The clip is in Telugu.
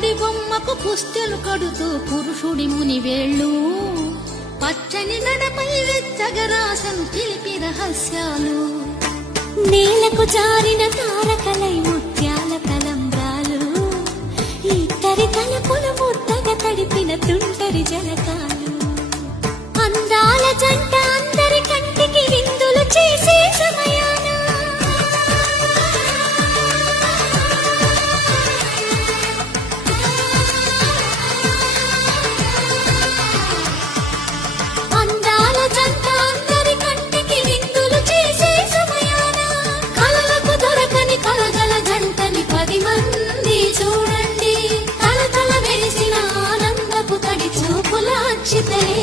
గుమ్మడి బొమ్మకు పుస్తెలు కడుతూ పురుషుడి ముని వేళ్ళు పచ్చని నడపై వెచ్చగరాసను చిలిపి రహస్యాలు నేలకు జారిన తారకలై ముత్యాల తలంబ్రాలు ఇద్దరి తలపులు ముద్దగా తడిపిన తుంటరి జలకాలు అందాల జంట అందరి కంటికి విందులు చేసే సమయాన అందాల జంట అందరి కంటికి విందులు చేసే సమయాన కలలకు దొరకని కలగల జంటని 10 మంది చూడండి తల తల వెలిసిన ఆనందపు తడి చూపుల అచ్చితలే